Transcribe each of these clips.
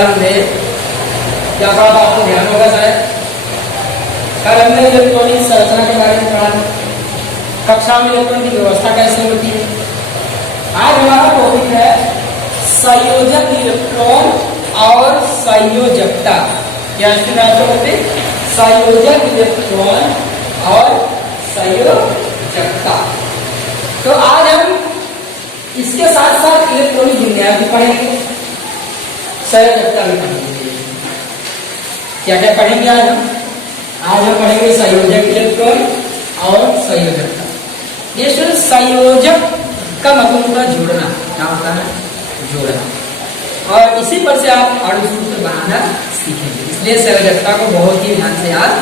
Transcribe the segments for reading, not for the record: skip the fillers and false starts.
कल हमने क्या पढ़ा था, आपको ध्यान होगा शायद। कल हमने इलेक्ट्रॉनिक संरचना के बारे में पढ़ा, कक्षा में इलेक्ट्रॉन की व्यवस्था कैसे होती है। आज हमारा टॉपिक है संयोजक इलेक्ट्रॉन और संयोजकता। क्या इसके नाम से होते, संयोजक इलेक्ट्रॉन और संयोजकता। तो आज हम इसके साथ साथ इलेक्ट्रॉनिक विन्यास भी पढ़ेंगे, संयोजकता भी पढ़ेंगे। क्या क्या पढ़ेंगे आज हम पढ़ेंगे संयोजक इलेक्ट्रॉन और संयोजकता। ये सिर्फ संयोजक का मतलब होता है जोड़ना, क्या होता है, जोड़ना। और इसी पर से आप अणु सूत्र बनाना सीखेंगे, इसलिए संयोजकता को बहुत ही ध्यान से आप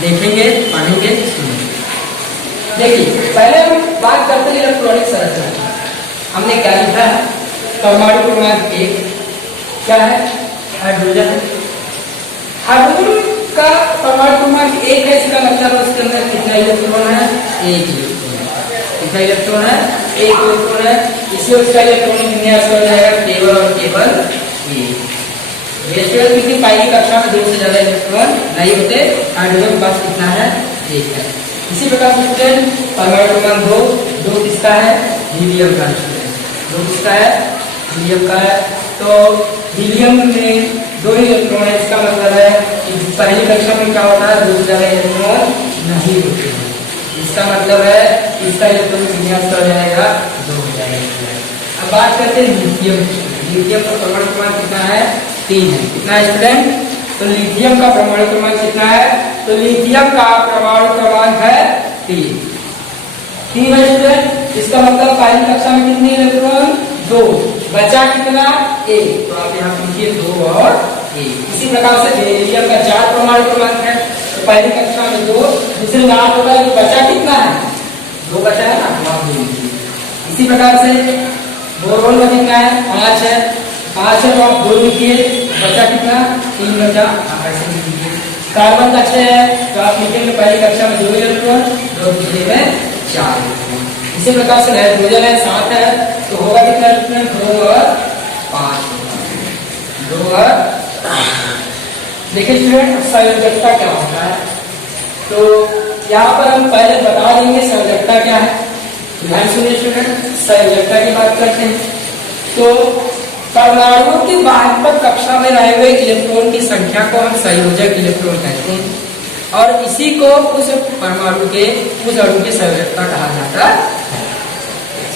देखेंगे, पढ़ेंगे, सुनेंगे। देखिए पहले हम बात करते हैं इलेक्ट्रॉनिक संरचना। हमने क्या लिखा है, परमाणु क्रमांक 1 क्या है, हाइड्रोजन है। हाइड्रोजन का परमाणु क्रमांक 1 है, इसका मतलब उसके अंदर कितना इलेक्ट्रॉन है, 1 इलेक्ट्रॉन है। कितना इलेक्ट्रॉन है, 1 इलेक्ट्रॉन है। इससे उसका इलेक्ट्रॉनिक विन्यास हो जाएगा केवल और केवल 1। किसी पहली कक्षा में 2 से ज्यादा इलेक्ट्रॉन नहीं होते, हाइड्रोजन के पास कितना है, 1 है। इसी प्रकार से परमाणु क्रमांक 2 किसका है, हीलियम का। 2 किसका है, हीलियम का है। तो हीलियम में 2 इलेक्ट्रॉन है, इसका मतलब है कि पहली कक्षा में क्या होता है, 2 से ज्यादा इलेक्ट्रॉन नहीं होते हैं। इसका मतलब है इसका इलेक्ट्रॉन विन्यास हो जाएगा 2 हो जाएगा। अब बात करते हैं लिथियम। लिथियम का परमाणु क्रमांक कितना है, 3 है। कितना है स्टूडेंट, तो लिथियम का परमाणु क्रमांक कितना है, तो लिथियम का परमाणु क्रमांक है 3 है स्टूडेंट। इसका मतलब पहली कक्षा में कितने इलेक्ट्रॉन, 2, बचा कितना, 1। तो आप यहाँ लिखिए 2 और 1। इसी प्रकार से बेरिलियम का 4 परमाणु क्रमांक है, तो पहली कक्षा में 2, दूसरे में 8 होता है, तो बचा कितना है, 2 बचा है ना, आप 2 लिखिए। इसी प्रकार से बोरोन का कितना है, 5 है। 5 है तो आप 2 लिखिए, बचा कितना, 3 बचा, आप ऐसे लिखिए। कार्बन का 6 है, तो आप लिखेंगे पहली कक्षा में 2 इलेक्ट्रॉन, दूसरे में 4 इलेक्ट्रॉन। इसी प्रकार से नाइट्रोजन है, 7 है, तो होगा कितना इलेक्ट्रॉन, 2 और 5। 2 और 5। देखिए स्टूडेंट संयोजकता क्या होता है, तो यहाँ पर हम पहले बता देंगे संयोजकता क्या है। ध्यान सुनिए स्टूडेंट, संयोजकता की बात करते हैं। तो परमाणुओं की बाह्य कक्षा में रहे हुए इलेक्ट्रॉन की संख्या को हम संयोजक इलेक्ट्रॉन कहते हैं, और इसी को उस परमाणु के, उस अणु की संयोजकता कहा जाता है।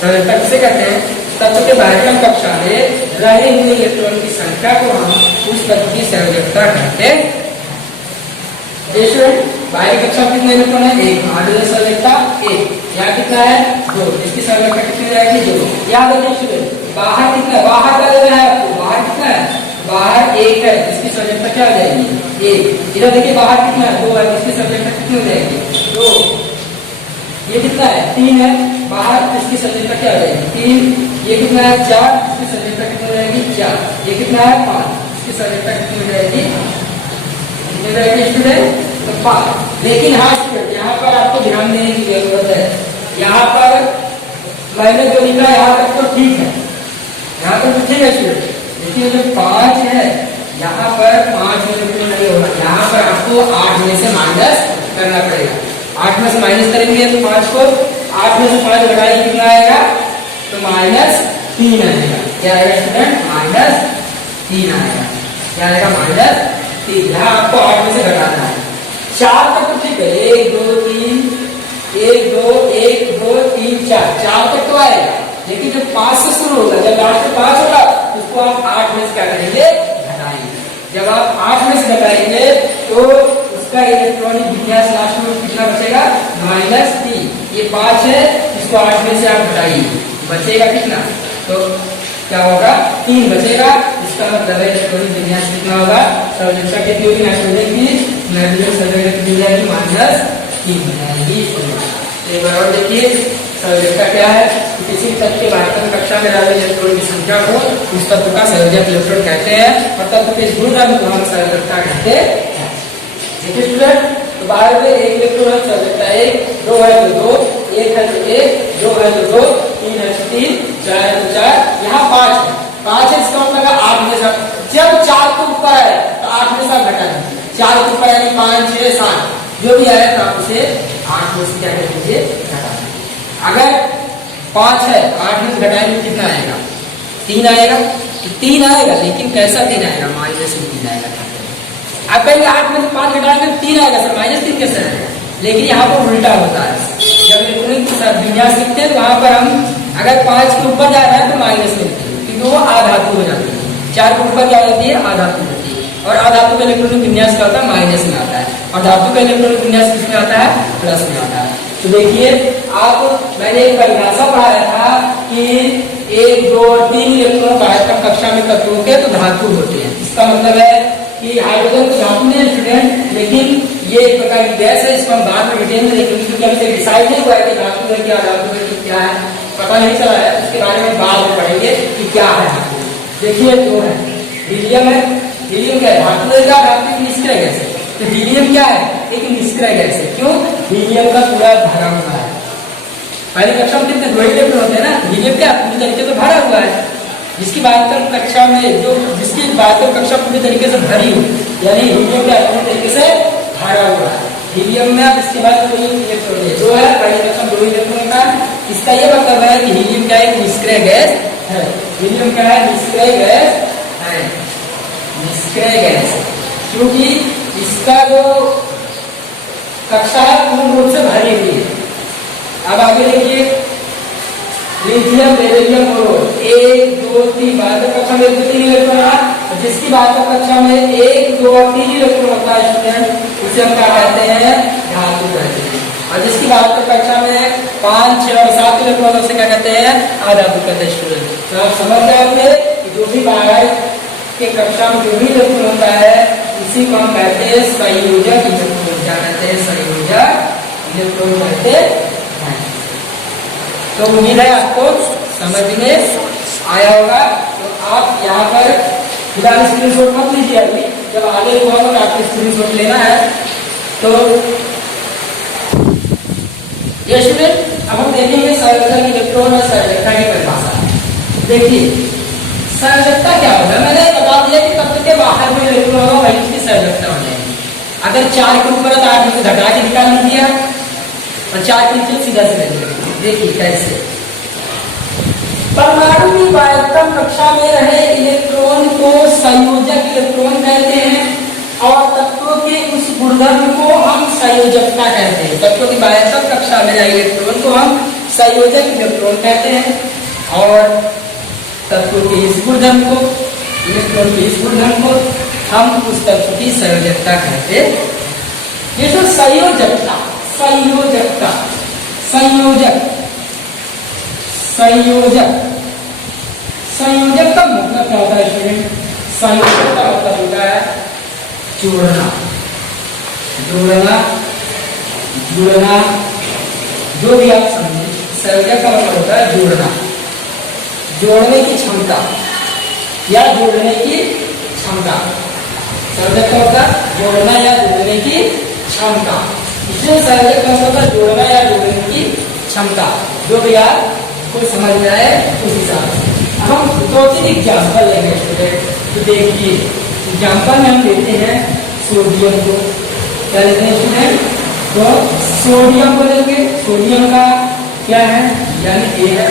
संयोजकता किसे कहते हैं, तत्व के बाह्य कक्षा में रहे हुए इलेक्ट्रॉन की संख्या को हम उस तत्व की संयोजकता कहते हैं। बाहरी कक्षा में कितने इलेक्ट्रॉन है, 1। हाइड्रोजन संयोजकता 1, यहाँ कितना है, 2। इसकी संयोजकता कितनी जाएगी, 2। याद रखिए स्टूडेंट, बाहर कितना, बाहर का लेना है आपको, बाहर कितना है, बाहर 1 है, इसकी संयोजकता क्या हो जाएगी, 1। इधर देखिए बाहर कितना है, 2 है, इसकी संयोजकता कितनी हो जाएगी, 2। ये कितना है, 3 है, बाहर इसकी संयोजकता क्या हो जाएगी, 3। ये कितना है, 4, इसकी संयोजकता कितनी हो जाएगी, 4। ये कितना है, 5, इसकी संयोजकता कितनी हो जाएगी, स्टूडेंट, तो 5। लेकिन हाँ स्टूडेंट, यहाँ पर आपको ध्यान देने की जरूरत है। यहाँ पर मैंने जो लिखा है यहाँ तक तो ठीक है, यहाँ तक तो ठीक है स्टूडेंट। देखिए जो 5 है, यहाँ पर 5 में बिल्कुल नहीं होगा, यहाँ पर आपको 8 में से माइनस करना पड़ेगा। 8 में से माइनस करेंगे तो 5 को 8 में से 5 घटाइए, कितना आएगा, तो -3 आएगा। क्या आएगा स्टूडेंट, -3 आएगा। क्या आएगा, -3। यहाँ आपको 8 में से घटाना है। 4 तक तो ठीक है, 1 2 3, 1 2 1 2 3 4 तक तो आएगा। लेकिन जब 5 से शुरू होगा, जब लास्ट में 5 होगा, उसको आप 8 में से क्या करेंगे, घटाएंगे। जब आप 8 में से घटाएंगे तो उसका इलेक्ट्रॉनिक विन्यास लास्ट में कितना बचेगा, -3। ये 5 है, इसको 8 में से आप घटाइए, बचेगा कितना, तो क्या होगा, 3 बचेगा। इसका मतलब है इलेक्ट्रॉनिक विन्यास कितना होगा, संयोजकता कितनी होगी नाइट्रोजन की, नाइट्रोजन संयोजकता कितनी हो जाएगी, -3 हो जाएगी। एक बार और देखिए संयोजकता क्या है, किसी तत्व के बाह्य कक्षा में रहे इलेक्ट्रॉन की संख्या को उस तत्व का संयोजक इलेक्ट्रॉन कहते हैं, और तत्व के इस गुणधर्म को हम संयोजकता कहते हैं। देखिए स्टूडेंट, तो बाहर में 1 इलेक्ट्रॉन है, संयोजकता 1, 2 है तो 2, 1 है तो 1, 2 है तो 2, 3 है तो 3, 4 है तो 4, यहाँ 5 है। 5 है, इसका मतलब 8 में से जब 4 के ऊपर है तो 8 में से आप घटा दीजिए, 4 के ऊपर यानी 5 6 7 जो भी आया तो आप उसे 8 में से क्या कर दीजिए, घटा दीजिए। अगर 5 है 8 में से घटाएंगे कितना आएगा, 3 आएगा, 3 आएगा, लेकिन कैसा 3 आएगा, -3 आएगा। आप कहेंगे 8 में से 5 घटाएंगे 3 आएगा सर, -3 कैसे आएगा, लेकिन यहाँ पर उल्टा होता है। जब इलेक्ट्रॉनिक विन्यास लिखते हैं तो वहां पर हम अगर 5 के ऊपर जा रहा है तो माइनस में लिखते हैं, क्योंकि वो आधातु हो जाती है। 4 के ऊपर क्या होती है, आधातु होती है, और आधातु का इलेक्ट्रॉनिक विन्यास क्या होता है, माइनस में आता है, और धातु का इलेक्ट्रॉनिक विन्यास किसमें आता है, प्लस में आता है। तो देखिए आप, मैंने एक परिभाषा पढ़ाया था कि 1 2 और 3 इलेक्ट्रॉन बाह्यतम कक्षा में तत्वों के तो धातु होते हैं। इसका मतलब है कि हाइड्रोजन तो धातु नहीं है स्टूडेंट, लेकिन ये एक प्रकार की गैस है, इसको हम बाद में डिटेल में देखेंगे, क्योंकि अभी तक डिसाइड नहीं हुआ है कि धातु है क्या, धातु है कि क्या है, पता नहीं चला है, उसके बारे में बाद में पढ़ेंगे कि क्या है धातु। देखिए जो है हीलियम है, हीलियम क्या है, धातु है क्या, धातु की निष्क्रिय गैस है। तो हीलियम क्या है, एक निष्क्रिय गैस है। क्यों, हीलियम का पूरा भरा हुआ है। पहली कक्षा में कितने 2 इलेक्ट्रॉन होते हैं ना, हीलियम क्या पूरी तरीके से भरा हुआ है। जिसकी बाह्यतम कक्षा में जिसकी बाह्यतम कक्षा पूरी तरीके से भरी हो, यानी हीलियम क्या पूरी तरीके से भरा हुआ है। हीलियम में अब इसके बाद कोई इलेक्ट्रॉन है जो है पहली कक्षा 2 इलेक्ट्रॉन का, इसका ये मतलब है कि हीलियम क्या है, निष्क्रिय गैस है। हीलियम क्या है, निष्क्रिय गैस है, निष्क्रिय गैस, क्योंकि इसका जो कक्षा है पूर्ण रूप से भरी हुई है। अब आगे देखिए लिथियम बेरिलियम बोरोन 1 2 3 बाह्यतम कक्षा में 3 इलेक्ट्रॉन है, जिसकी बाह्यतम कक्षा में 1 2 और 3 इलेक्ट्रॉन होता है स्टूडेंट, उसे हम क्या कहते हैं, धातु कहते हैं। और जिसकी बाह्यतम कक्षा में 5 6 और 7 इलेक्ट्रॉन उसे क्या कहते हैं, अधातु कहते हैं स्टूडेंट। तो आप समझ जाओगे कि जो भी बाह्य के कक्षा में जो भी इलेक्ट्रॉन होता है उसी को हम कहते हैं संयोजक इलेक्ट्रॉन। क्या कहते हैं, संयोजक इलेक्ट्रॉन कहते हैं। तो उम्मीद है आपको समझ में आया होगा। तो आप यहाँ पर फिलहाल स्क्रीनशॉट मत लीजिए, अभी जब आगे हुआ तो आपको स्क्रीनशॉट लेना है। तो ये स्टूडेंट अब हम देखेंगे संयोजक इलेक्ट्रॉन और संयोजकता की परिभाषा। देखिए संयोजकता क्या होता है, मैंने बता दिया कि तत्व के बाहर में इलेक्ट्रॉन होगा वही उसकी संयोजकता हो जाएगी। अगर 4 के ऊपर है तो 8 में से घटा के निकाल दिया और 4 के नीचे सीधा सीधा। देखिए कैसे परमाणु की बाह्यतम कक्षा में रहे इलेक्ट्रॉन को संयोजक इलेक्ट्रॉन कहते हैं, और तत्वों के उस गुणधर्म को हम संयोजकता कहते हैं। तत्वों की बाह्यतम कक्षा में रहे इलेक्ट्रॉन को हम संयोजक इलेक्ट्रॉन कहते हैं, और तत्वों के इस गुणधर्म को, इलेक्ट्रॉन के इस गुणधर्म को हम उस तत्व की संयोजकता कहते हैं। ये जो संयोजकता, संयोजकता, संयोजक, संयोजक, संयोजक का मतलब क्या होता है स्टूडेंट, संयोजक का मतलब होता है जोड़ना, जोड़ना, जुड़ना, जो भी आप समझे। संयोजक का मतलब होता है जोड़ना, जोड़ने की क्षमता या जोड़ने की क्षमता। संयोजक का होता है जोड़ना या जोड़ने की क्षमता, इसलिए संयोजक का मतलब जोड़ना या जोड़ने की क्षमता। जो भी आप को समझ में आए उस हिसाब से हम 2-3 एग्जाम्पल लेंगे स्टूडेंट। तो देखिए एग्जाम्पल में हम लेते हैं सोडियम को, क्या लेते हैं स्टूडेंट, तो सोडियम को लेंगे। सोडियम का क्या है, यानी ए है,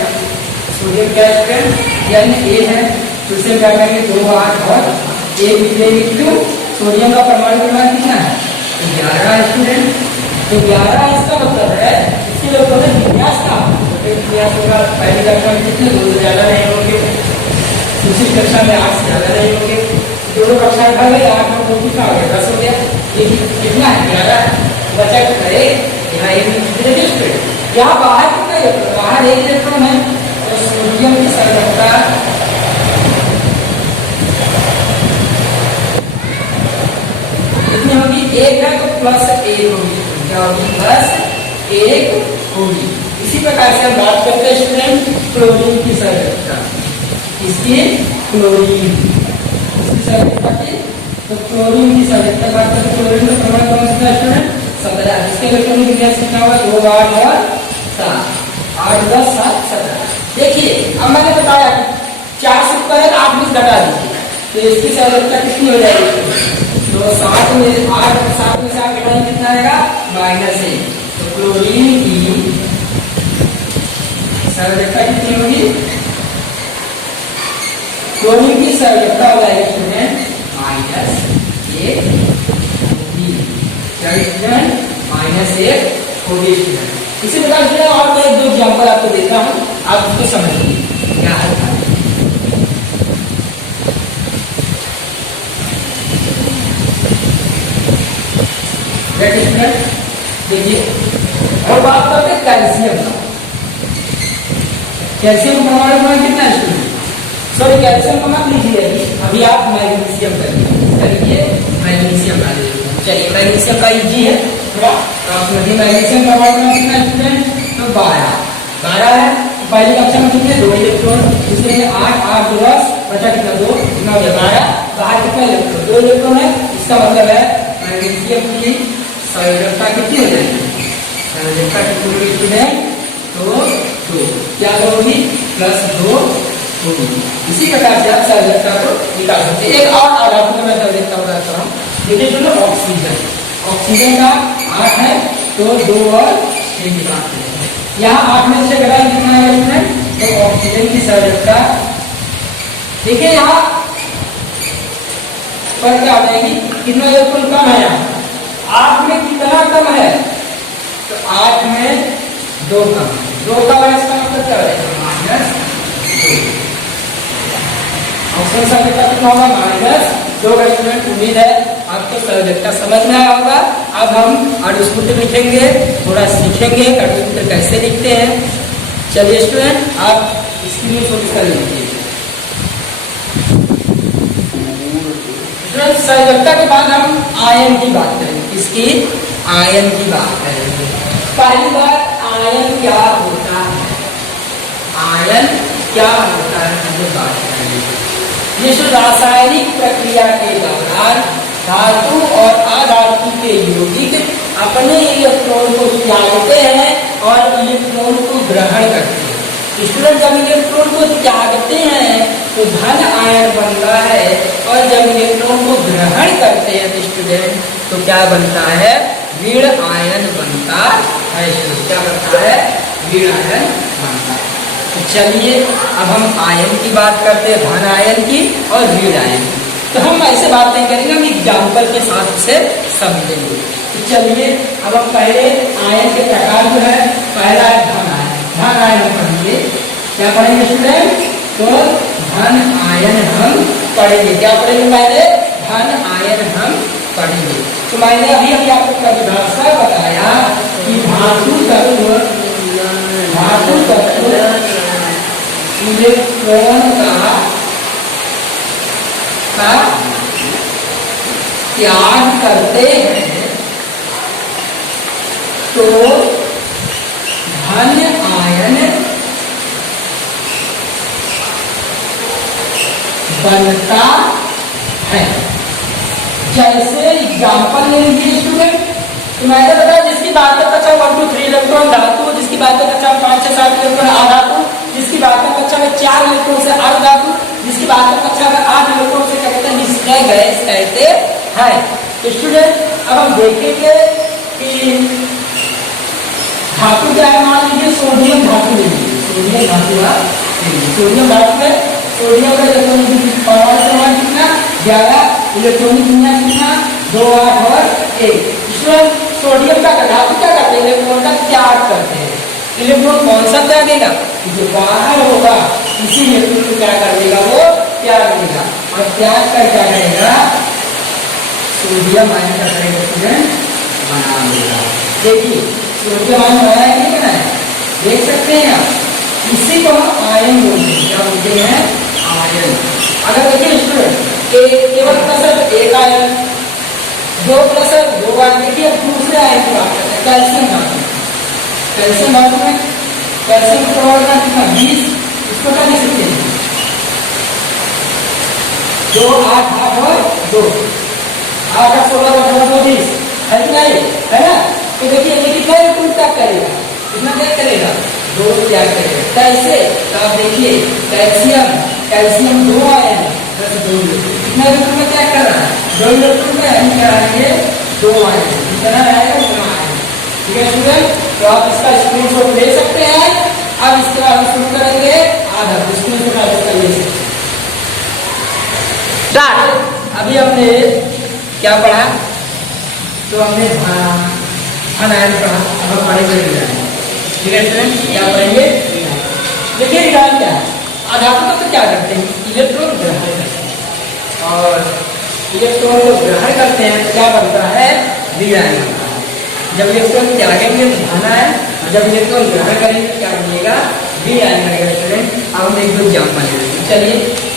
सोडियम क्या है स्टूडेंट, यानी ए है, तो उसे क्या करेंगे 2 8 और 1 लिखेंगे। क्यों, सोडियम का परमाणु क्रमांक कितना है, 11 है स्टूडेंट। तो 11 इसका मतलब है इसके लिए विन्यास का विन्यास होगा। पहली कक्षा में कितने 2 से ज्यादा नहीं होंगे, दूसरी कक्षा में 8 से ज्यादा नहीं होंगे, दोनों कक्षा में भाग 8 और 2 कितना हो गया 10 हो गया। ये कितना है 11, बचा करे यहाँ एक यहाँ बाहर कितना इलेक्ट्रॉन, बाहर 1 इलेक्ट्रॉन है। तो सोडियम की संयोजकता कितनी होगी, 1 है तो +1 होगी, क्या होगी, +1 होगी। इसी प्रकार से हम बात करते हैं स्टूडेंट क्लोरीन की संयोजकता, इसकी क्लोरीन, इसकी संयोजकता की, तो क्लोरीन की संयोजकता बात करते हैं। क्लोरीन का परमाणु कौन सा है स्टूडेंट, 17। इसके इलेक्ट्रॉनिक विन्यास कितना हुआ, 2 8 और 7, 8 10 7 17। देखिए अब मैंने बताया 4 से ऊपर है 8 में घटा दीजिए, तो इसकी संरचना कितनी हो जाएगी? तो 7 में 8 7 में से 8 घटाएं कितना आएगा? -1। तो क्लोरीन की संरचना कितनी होगी? क्लोरीन की संरचना हो जाएगी स्टूडेंट -1 होगी। क्या स्टूडेंट? -1 होगी स्टूडेंट। इसी प्रकार से और मैं 2 एग्जाम्पल आपको देता हूँ, आप उसको समझिए क्या है। देखिए और बात करते हैं कैल्शियम का। कैल्शियम परमाणु क्रमांक कितना है स्टूडेंट? सॉरी कैल्शियम को मत लीजिए अभी आप मैग्नीशियम करिए मैग्नीशियम का लीजिए। चलिए मैग्नीशियम का इजी है थोड़ा, तो आप समझिए मैग्नीशियम परमाणु क्रमांक कितना है स्टूडेंट? तो 12 है। पहली कक्षा में कितने? 2 इलेक्ट्रॉन, दूसरे में 8 8 2 10 बचा कितना? 2 कितना हो गया? 12। बाहर कितना इलेक्ट्रॉन? 2 इलेक्ट्रॉन है। इसका मतलब है मैग्नीशियम की संरचना कितनी हो जाएगी? संरचना कितनी होगी स्टूडेंट? तो 2 क्या होगी? +2 होगी। इसी प्रकार से आप संरचना को निकाल सकते हैं। एक और आधार में मैं संरचना बताता हूँ। देखिए स्टूडेंट ऑक्सीजन का 8 है, तो 2 और 3 निकालते हैं। यहाँ 8 में से घटाएं कितना है स्टूडेंट? तो ऑक्सीजन की संरचना देखिए यहाँ पर क्या हो जाएगी? कितना इलेक्ट्रॉन कम है? यहाँ 8 में कितना कम है? तो 8 में 2 कम है। 2 कम है, इसका मतलब क्या है? -2। ऑक्सीजन संरचना कितना होगा? -2 का स्टूडेंट। उम्मीद है आपको संरचना समझ में आया होगा। अब हम अणुसूत्र लिखेंगे, थोड़ा सीखेंगे अणुसूत्र कैसे लिखते हैं। चलिए स्टूडेंट आप स्क्रीन कर लीजिए। संरचना के बाद हम आयन की बात करेंगे। इसकी आयन की बात करेंगे। पहली बात आयन क्या होता है? आयन क्या होता है हम बात करेंगे। जिस रासायनिक प्रक्रिया के दौरान धातु और अधातु के यौगिक अपने इलेक्ट्रॉन को त्यागते हैं और इलेक्ट्रॉन को ग्रहण करते हैं। स्टूडेंट जब इलेक्ट्रॉन को त्यागते हैं तो धन आयन बनता है, और जब इलेक्ट्रॉन को ग्रहण करते हैं तो स्टूडेंट तो क्या बनता है? ऋण आयन बनता है। क्या बनता है? ऋण आयन बनता है। तो चलिए अब हम आयन की बात करते हैं, धन आयन की और ऋण आयन की। तो हम ऐसे बात नहीं करेंगे, हम एग्जाम्पल के साथ से समझेंगे। तो चलिए अब हम पहले आयन के प्रकार जो है, पहला है धन आयन। धन आयन पढ़ेंगे। क्या पढ़ेंगे स्टूडेंट? तो धन आयन हम पढ़ेंगे। क्या पढ़ेंगे? पहले धन आयन हम पढ़ेंगे। तो मैंने अभी आपको परिभाषा बताया कि धातु तत्व इलेक्ट्रॉन का त्याग करते हैं तो धन आयन बनता है। जैसे एग्जाम्पल ले लीजिए स्टूडेंट, तो मैंने बताया जिसकी बात है कक्षा 1 2 3 इलेक्ट्रॉन धातु, जिसकी बात है कक्षा 5 6 7 इलेक्ट्रॉन अधातु, जिसकी बात है कक्षा में 4 इलेक्ट्रॉन से अर्धधातु, जिसकी बात है कक्षा में 8 इलेक्ट्रॉन से क्या कहते हैं? निष्क्रिय गैस कहते हैं। तो स्टूडेंट अब हम देखेंगे कि धातु क्या है। मान लीजिए सोडियम धातु लीजिए। सोडियम धातु सोडियम धातु है। सोडियम का इलेक्ट्रॉनिक परमाणु क्रमांक कितना? 11। इलेक्ट्रॉनिक विन्यास कितना? 2 8 और 1। सोडियम का धातु क्या करते हैं? इलेक्ट्रॉन का त्याग करते हैं। इलेक्ट्रॉन कौन सा त्यागेगा? जो बाहर होगा इसी इलेक्ट्रॉन को क्या कर देगा? वो त्याग देगा। और त्याग कर क्या करेगा? सोडियम आयन का करेगा स्टूडेंट बना देगा। देखिए सोडियम आयन बनाया कि नहीं बनाया? देख सकते हैं आप। इसी को हम आयन बोलते हैं। क्या बोलते हैं? आयन। अगर देखिए स्टूडेंट केवल प्लस एक आयन, 2 प्लस 2 आयन। देखिए दूसरे आयन की बात करते हैं, कैल्शियम धातु। कैल्शियम धातु में कैल्शियम का परमाणु कितना? 20। इसको क्या लिख सकते हैं? 2 8 8 और 2 8 8 16 18 2 20 है कि नहीं? है ना? तो देखिए ये कितना इलेक्ट्रॉन त्याग करेगा? कितना त्याग करेगा? 2 त्याग करेगा। कैसे? तो आप देखिए कैल्शियम 2 आयन प्लस 2 इलेक्ट्रॉन कितना इलेक्ट्रॉन में त्याग करना है, 2 इलेक्ट्रॉन में हम क्या आएंगे, 2 आएंगे, कितना आएगा उतना आएगा। ठीक है स्टूडेंट, तो आप इसका स्क्रीनशॉट ले सकते हैं। अब इसके बाद हम शुरू करेंगे आधा स्क्रीनशॉट आप इसका ले सकते हैं। स्टार्ट। अभी हमने क्या पढ़ा, तो हमने आयन पढ़ा, अब हम पढ़ेंगे रिडायन। ठीक है स्टूडेंट, क्या पढ़ेंगे, देखिए रिडायन क्या है। आधातु तो क्या करते हैं, इलेक्ट्रॉन ग्रहण करते हैं, और इलेक्ट्रॉन को ग्रहण करते हैं तो क्या बनता है, रिडायन बनता है। जब इलेक्ट्रॉन त्यागेंगे तो धाना है, और जब इलेक्ट्रॉन ग्रहण करेंगे क्या बनेगा, रिडायन बनेगा। स्टूडेंट अब हम एक दो एग्जाम्पल लेंगे। चलिए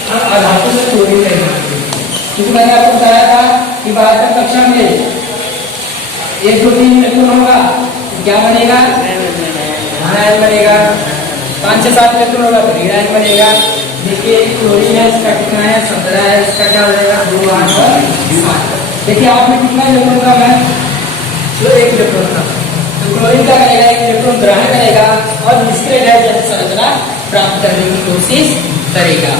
हम आधातु से क्लोरीन का एग्जाम्पल लेंगे, क्योंकि मैंने आपको बताया था कि बाद में कक्षा में 1 2 3 इलेक्ट्रॉन होगा तो क्या बनेगा, आयन बनेगा। 5 6 7 इलेक्ट्रॉन होगा तो रिडायन बनेगा। देखिए क्लोरीन है, इसका कितना है, 17 है, इसका क्या बनेगा, 2 8 और 7। देखिए आपने कितना इलेक्ट्रॉन का है, तो 1 इलेक्ट्रॉन का, तो क्लोरीन क्या करेगा, 1 इलेक्ट्रॉन ग्रहण करेगा और निष्क्रिय गैस जैसी संरचना प्राप्त करने की कोशिश करेगा।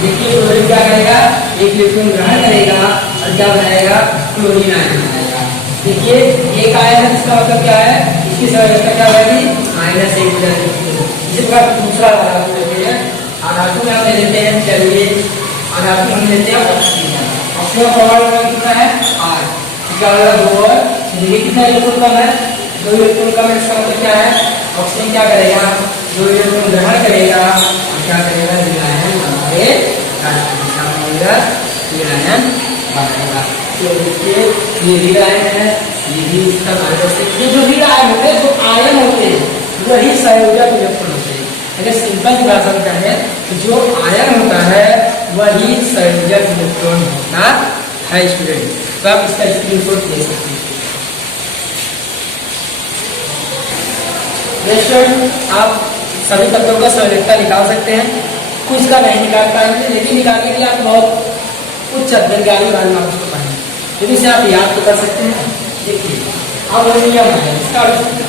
देखिए क्लोरीन क्या करेगा, 1 इलेक्ट्रॉन ग्रहण करेगा और क्या बनाएगा, क्लोरीन आयन बनाएगा। देखिए एक आयन है, इसका मतलब क्या है, इसकी संरचना क्या होगी, -1 हो जाएगी। इसी प्रकार दूसरा आधातु लेते हैं, आधातु में हम ले लेते हैं, चलिए आधातु हम लेते हैं ऑक्सीजन। ऑक्सीजन परमाणु कितना है, 8, क्या होगा 2 और देखिए कितना इलेक्ट्रॉन कम है, 2 इलेक्ट्रॉन कम है। इसका मतलब क्या है, ऑक्सीजन क्या करेगा, 2 इलेक्ट्रॉन ग्रहण करेगा और क्या करेगा, रिडायन बनाएगा। तो देखिए ये रिडायन है, ये भी इसका -1। ये जो रिडायन होते हैं, जो आयन होते हैं वही संयोजक इलेक्ट्रॉन होते हैं। अगर सिंपल भाषा में कहें तो जो आयन होता है वही संयोजक इलेक्ट्रॉन होता है स्टूडेंट। तो आप इसका स्क्रीनशॉट ले सकते हैं। आप सभी तत्वों का संयोजकता निकाल सकते हैं, कुछ का नहीं निकाल पाएंगे, लेकिन निकालने के लिए आप बहुत उच्च वैज्ञानिक बारे में उसको पढ़ेंगे, लेकिन इसे आप याद तो कर सकते हैं। देखिए अमोनियम है, इसका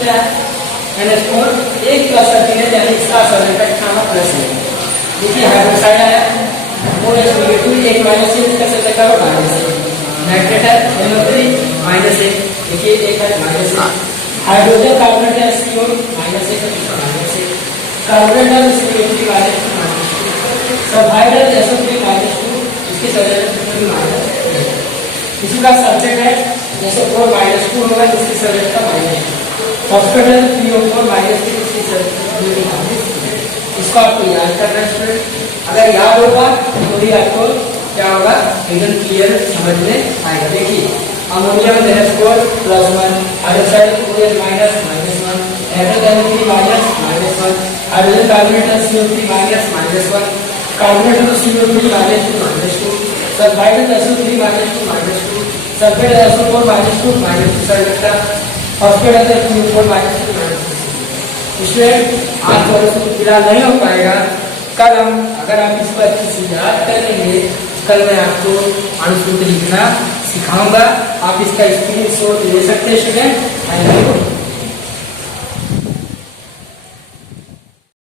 क्या है, NH4 1 प्लस है, यानी इसका संयोजक कितना प्लस है। देखिए हाइड्रोक्साइड है, OH नेगेटिव, 1 माइनस है, इसका संयोजक है -1। नाइट्रेट है NO3 -1, देखिए 1 है -1। हाइड्रोजन कार्बोनेट है CO -1, कार्बोनेट है CO3 -2, सल्फाइड है SO3 -2, इसके संयोजक -1। इसी का सल्फेट है जैसे 4 -2 होगा, इसकी संयोजकता -2। फॉस्फेट है PO4 -3, इसकी संयोजकता -2। इसको आपको याद करना है स्टूडेंट, अगर याद होगा तो भी आपको क्या होगा, एकदम क्लियर समझ में आएगा। देखिए ammonium NH4 +1, hydroxide OH -1, NO3 -1, hydrogen carbonate CO3 -1, carbonate CO3 -2, sulphide SO3 -2, sulphate SO4 -2 संयोजकता, फॉस्फेट PO4 -2। इसमें आज तो फिलहाल नहीं हो पाएगा, कल हम अगर आप इसको अच्छे से याद कर लेंगे, कल मैं आपको अणुसूत्र लिखना सिखाऊंगा। आप इसका स्क्रीनशॉट ले सकते हैं स्टूडेंट।